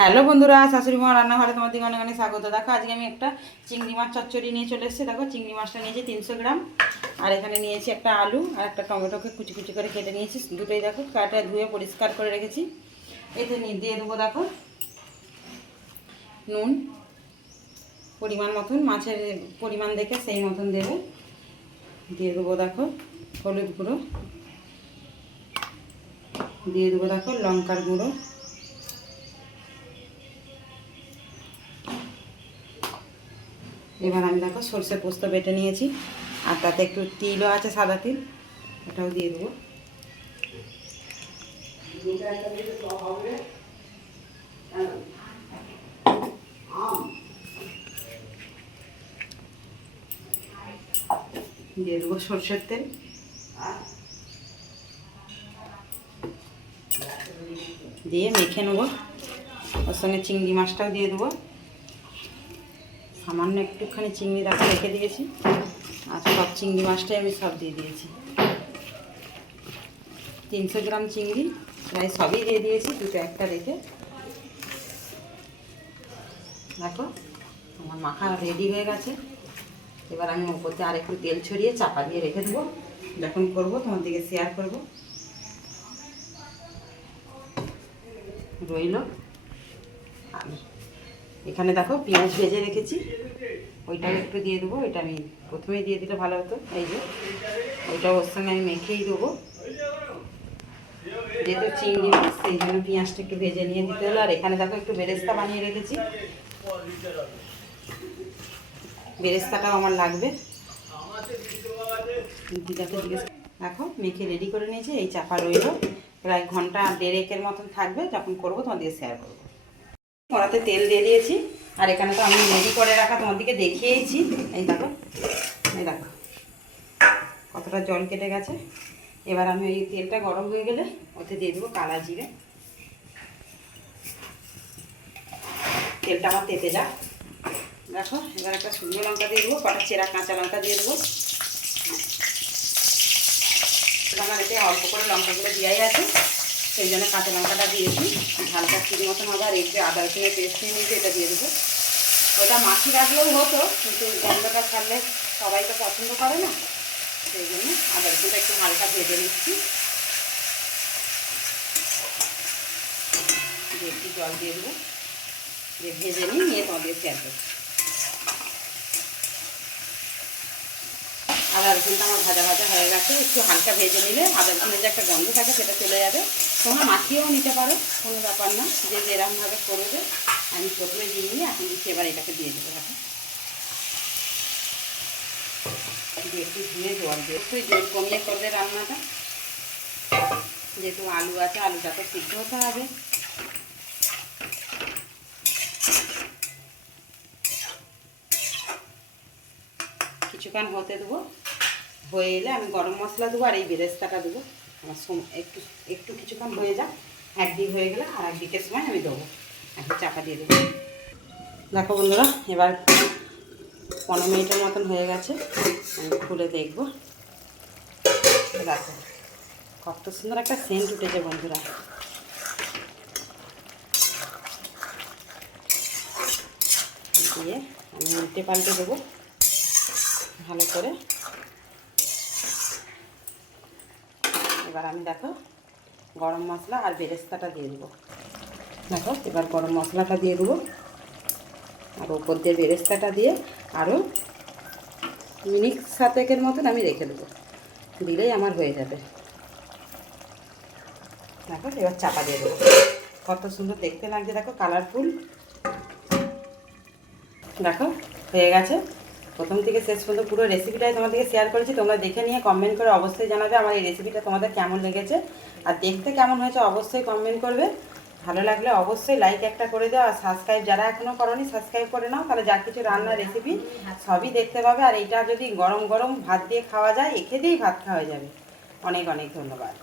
Hello বন্ধুরা, শাশুড়ি মা রান্নাঘরে তোমার দিকে অনেক অনেক স্বাগত। দেখো আজকে আমি একটা চিংড়ি মাছ চচ্চড়ি নিয়ে চলে এসেছি। দেখো চিংড়ি মাছটা নিয়েছি 300 গ্রাম, আর এখানে নিয়েছি একটা আলু আর একটা টমেটোকে কুচি কুচি করে কেটে নিয়েছি। দুটোই দেখো কাটা ধুয়ে পরিষ্কার করে রেখেছি। এতে দিয়ে দেবো দেখো নুন পরিমাণ মতন, মাছের পরিমাণ দেখে সেই মতন দেবে। দিয়ে দেবো দেখো হলুদ গুঁড়ো, দিয়ে দেবো দেখো লঙ্কার গুঁড়ো, এবার আমি দেখো সরষে পোস্ত বেটে নিয়েছি, আর তাতে একটু তিলও আছে, সাদা তিল, এটাও দিয়ে দেবো। দিয়ে দেবো সরষের তেল, দিয়ে মেখে নেবো। ওর সঙ্গে চিংড়ি মাছটাও দিয়ে দেবো। সামান্য একটুখানি চিংড়ি রাখা রেখে দিয়েছি, আর সব চিংড়ি মাছটাই আমি সব দিয়ে দিয়েছি। 300 গ্রাম চিংড়ি প্রায় সবই দিয়ে দিয়েছি, দুটো একটা রেখে। দেখো আমার মাখা রেডি হয়ে গেছে। এবার আমি ওপরতে আর একটু তেল ছড়িয়ে চাপা দিয়ে রেখে দেবো। যখন করবো তোমার দিকে শেয়ার করবো। রইল আমি এখানে দেখো পেঁয়াজ ভেজে রেখেছি, ওইটাও একটু দিয়ে দেবো। ওইটা আমি প্রথমেই দিয়ে দিলে ভালো হতো। এই যে ওইটা ওর সঙ্গে আমি মেখেই দেবো, যেহেতু চিংড়ি মাছ সেই জন্য পেঁয়াজটা একটু ভেজে নিয়ে দিতে হলো। আর এখানে দেখো একটু বেরেস্তা বানিয়ে রেখেছি, বেরেস্তাটাও আমার লাগবে। দেখো মেখে রেডি করে নিয়েছি, এই চাপা রইল। প্রায় ঘন্টা 1.5 মতন থাকবে, যখন করবো তোমার দিকে শেয়ার করবো। কড়াতে তেল দিয়ে দিয়েছি, আর এখানে তো আমি রেডি করে রাখা তোমার দিকে দেখিয়েছি। এই দেখো কতটা জল কেটে গেছে। এবার আমি ওই তেলটা গরম হয়ে গেলে ওতে দিয়ে দেবো কালা জিরে। তেলটা আমার তেতে যাক। দেখো এবার একটা শুকনো লঙ্কা দিয়ে দেবো, কটা চেরা কাঁচা লঙ্কা দিয়ে দেবো। আমার এতে অল্প করে লঙ্কাগুলো দেওয়াই আছে, সেই জন্য কাঁচা লঙ্কাটা দিয়েছি। ঝালটা ঠিক মতন হবে। আর এই যে আদা রসুনের পেস্ট নিয়ে নিয়েছি, এটা দিয়ে দেবো। ওটা মাখি রাখলেও হতো, কিন্তু গন্ধটা ছাড়লে সবাই তো পছন্দ করে না, সেই জন্য আদা রসুনটা একটু হালকা ভেজে নিচ্ছি। একটু জল দিয়ে দেবো, দিয়ে ভেজে নিয়ে তোমাদের শেয়ার করছি। আদা রসুনটা আমার ভাজা ভাজা হয়ে গেছে। একটু হালকা ভেজে নিলে আদা রসুনের যে একটা গন্ধ থাকে সেটা চলে যাবে। তোমরা মাখিয়েও নিতে পারো, কোনো ব্যাপার না, যে যেরকমভাবে করবে। আমি প্রথমে দিয়ে নিয়ে এখন দিচ্ছি, এবার এটাকে দিয়ে দেবো। দেখো দিয়ে একটু ধুয়ে জল দিয়ে, একটু জল কমিয়ে করবে রান্নাটা, যেহেতু আলু আছে, আলুটা তো সিদ্ধ হতে হবে। কিছুক্ষণ হতে দেবো, হয়ে এলে আমি গরম মশলা দেবো, আর এই বেরেস্তাটা দেবো। আমার একটু একটু কিছুক্ষণ হয়ে যাক, একদিক হয়ে গেলে আর একদিকের সময় আমি দেবো। এখন চাপা দিয়ে দেবো। দেখো বন্ধুরা, এবার 15 মিনিটের মতন হয়ে গেছে। আমি খুলে দেখবো। দেখো কত সুন্দর একটা সেন্ট উঠেছে বন্ধুরা। দিয়ে আমি উল্টে পাল্টে দেবো ভালো করে। এবার আমি দেখো গরম মশলা আর বেরেস্তাটা দিয়ে দেবো। দেখো এবার গরম মশলাটা দিয়ে দেবো, আর ওপর দিয়ে বেরেস্তাটা দিয়ে আরও মিনিট 7 মতন আমি রেখে দেবো, দিলেই আমার হয়ে যাবে। দেখো এবার চাপা দিয়ে দেবো। কত সুন্দর দেখতে লাগছে, দেখো কালারফুল। দেখো হয়ে গেছে। প্রথম থেকে শেষ পর্যন্ত পুরো রেসিপিটাই তোমাদেরকে শেয়ার করেছি। তোমরা দেখে নিয়ে কমেন্ট করে অবশ্যই জানাবে আমার এই রেসিপিটা তোমাদের কেমন লেগেছে, আর দেখতে কেমন হয়েছে অবশ্যই কমেন্ট করবে। ভালো লাগলে অবশ্যই লাইক একটা করে দাও, আর সাবস্ক্রাইব যারা এখনও করোনি সাবস্ক্রাইব করে নাও, তাহলে যা কিছু রান্নার রেসিপি সবই দেখতে পাবে। আর এইটা যদি গরম গরম ভাত দিয়ে খাওয়া যায়, এখে দিয়েই ভাত খাওয়া যাবে। অনেক অনেক ধন্যবাদ।